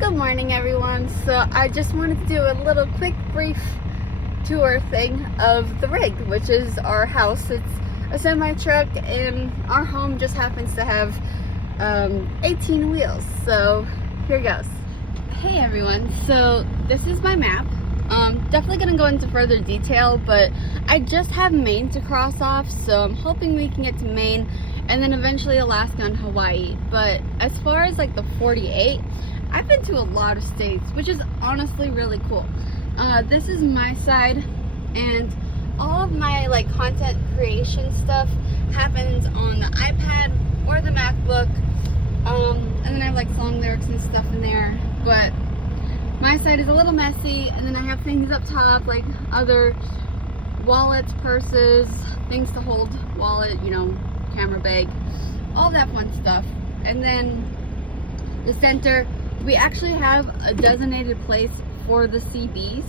Good morning, everyone. So I just wanted to do a little quick brief tour thing of the rig, which is our house. It's a semi-truck and our home just happens to have 18 wheels. So here goes. Hey everyone, so this is my map. Definitely gonna go into further detail, but I just have Maine to cross off, so I'm hoping we can get to Maine and then eventually Alaska and Hawaii. But as far as like the 48, I've been to a lot of states, which is honestly really cool. This is my side, and all of my like content creation stuff happens on the iPad or the MacBook, and then I have like song lyrics and stuff in there. But my side is a little messy, and then I have things up top like other wallets, purses, things to hold wallet, you know, camera bag, all that fun stuff. And then the center, we actually have a designated place for the CBs.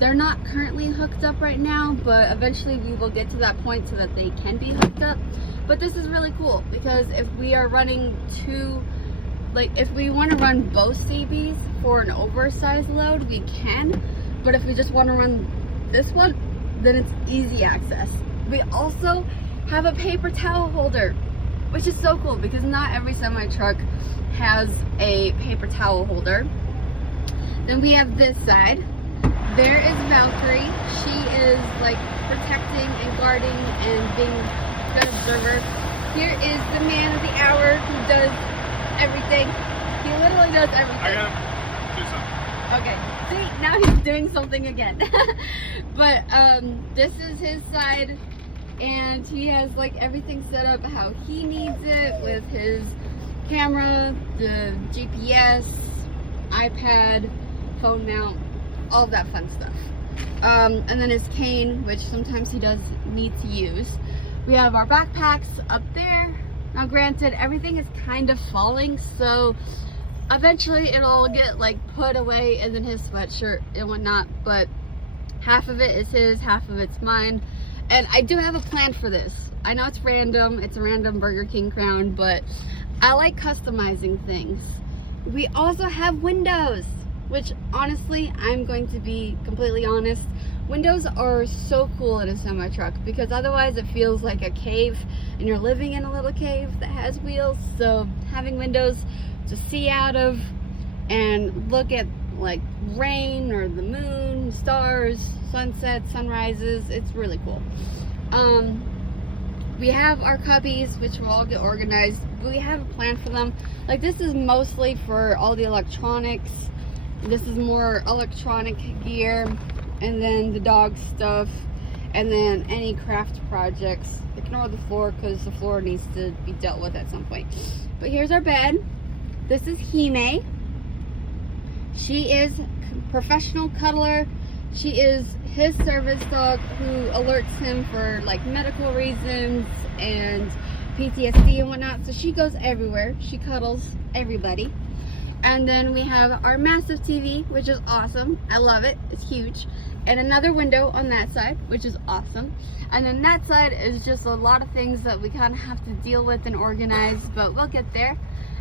They're not currently hooked up right now, but eventually we will get to that point so that they can be hooked up. But this is really cool because if we are running two, like if we want to run both CBs for an oversized load, we can. But if we just want to run this one, then it's easy access. We also have a paper towel holder, which is so cool because not every semi-truck has a paper towel holder. Then we have this side. There is Valkyrie. She is like protecting and guarding and being a good observer. Here is the man of the hour who does everything. He literally does everything. I gotta do something. Okay, see, now he's doing something again. But this is his side, and he has like everything set up how he needs it with his camera, the GPS, iPad, phone mount, all of that fun stuff. And then his cane, which sometimes he does need to use. We have our backpacks up there. Now granted, everything is kind of falling, so eventually it'll all get like put away in his sweatshirt and whatnot, but half of it is his, half of it's mine. And I do have a plan for this. I know it's random, it's a random Burger King crown, but I like customizing things. We also have windows, which honestly, I'm going to be completely honest, windows are so cool in a semi-truck because otherwise it feels like a cave and you're living in a little cave that has wheels. So having windows to see out of and look at like rain or the moon, stars, sunsets, sunrises, it's really cool. We have our cubbies, which will all get organized, but we have a plan for them. Like this is mostly for all the electronics. This is more electronic gear, and then the dog stuff, and then any craft projects. Ignore the floor because the floor needs to be dealt with at some point. But here's our bed. This is Hime. She is professional cuddler. She is his service dog who alerts him for like medical reasons and PTSD and whatnot. So she goes everywhere. She cuddles everybody. And then we have our massive TV, which is awesome. I love it. It's huge. And another window on that side, which is awesome. And then that side is just a lot of things that we kind of have to deal with and organize, but we'll get there.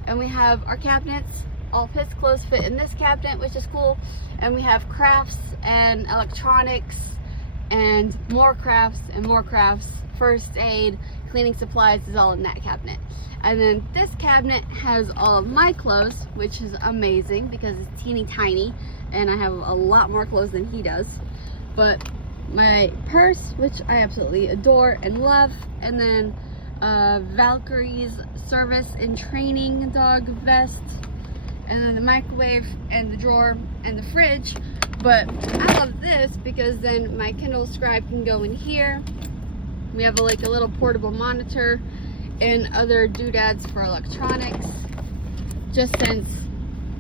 And we have our cabinets. All of his clothes fit in this cabinet, which is cool. And we have crafts and electronics and more crafts and more crafts. First aid, cleaning supplies is all in that cabinet. And then this cabinet has all of my clothes, which is amazing because it's teeny tiny and I have a lot more clothes than he does. But my purse, which I absolutely adore and love, and then Valkyrie's service and training dog vest, and then the microwave and the drawer and the fridge. But I love this because then my Kindle Scribe can go in here. We have like a little portable monitor and other doodads for electronics. Just since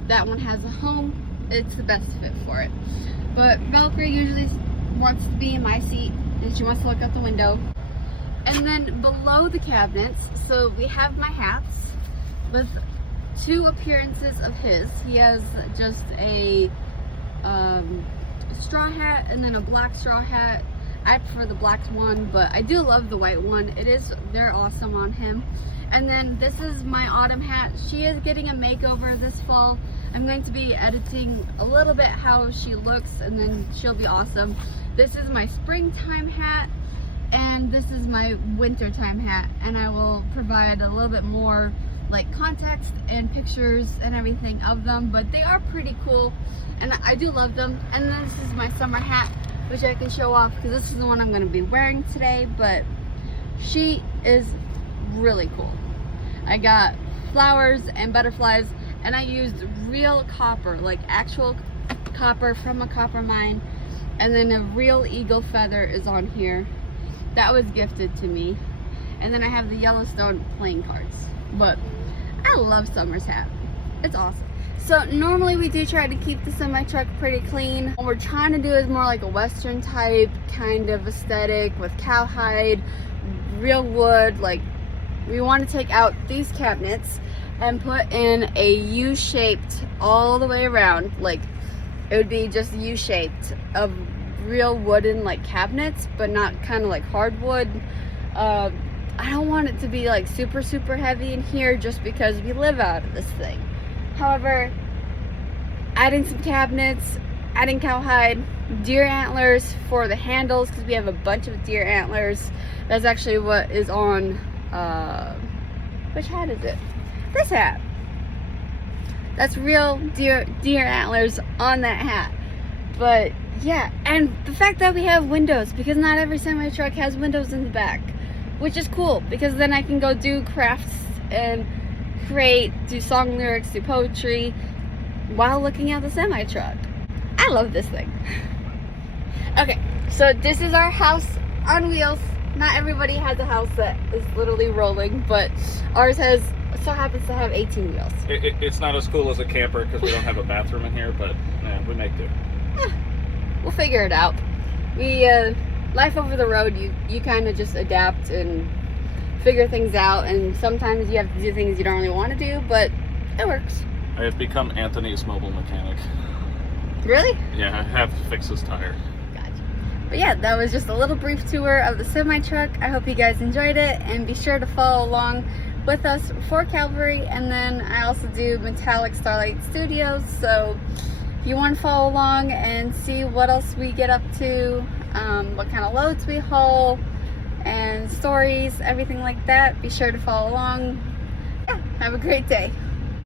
that one has a home, it's the best fit for it. But Valkyrie usually wants to be in my seat and she wants to look out the window. And then below the cabinets, so we have my hats with two appearances of his. He has just a straw hat and then a black straw hat. I prefer the black one, but I do love the white one. They're awesome on him. And then this is my autumn hat. She is getting a makeover this fall. I'm going to be editing a little bit how she looks, and then she'll be awesome. This is my springtime hat, and this is my wintertime hat, and I will provide a little bit more like context and pictures and everything of them, but they are pretty cool and I do love them. And then this is my summer hat, which I can show off because this is the one I'm going to be wearing today, but she is really cool. I got flowers and butterflies, and I used real copper, like actual copper from a copper mine, and then a real eagle feather is on here. That was gifted to me. And then I have the Yellowstone playing cards. But I love Summer's hat. It's awesome. So normally we do try to keep the semi-truck pretty clean. What we're trying to do is more like a Western type kind of aesthetic with cowhide, real wood. Like, we want to take out these cabinets and put in a U-shaped all the way around. Like, it would be just U-shaped of real wooden like cabinets, but not kind of like hardwood. I don't want it to be like super heavy in here just because we live out of this thing. However, adding some cabinets, adding cowhide, deer antlers for the handles, because we have a bunch of deer antlers. That's actually what is on, which hat is it? This hat. That's real deer antlers on that hat. But yeah, and the fact that we have windows, because not every semi-truck has windows in the back, which is cool, because then I can go do crafts and do song lyrics, do poetry while looking at the semi-truck. I love this thing. Okay, so this is our house on wheels. Not everybody has a house that is literally rolling, but ours so happens to have 18 wheels. It's not as cool as a camper because we don't have a bathroom in here, but we make do. We'll figure it out. Life over the road, you kind of just adapt and figure things out, and sometimes you have to do things you don't really want to do, but it works. I have become Anthony's mobile mechanic. Really? Yeah, I have to fix his tire. Gotcha. But yeah, that was just a little brief tour of the semi-truck. I hope you guys enjoyed it, and be sure to follow along with us for Cavalry. And then I also do Metallic Starlight Studios, so if you want to follow along and see what else we get up to, what kind of loads we haul, and stories, everything like that, be sure to follow along. Yeah, have a great day.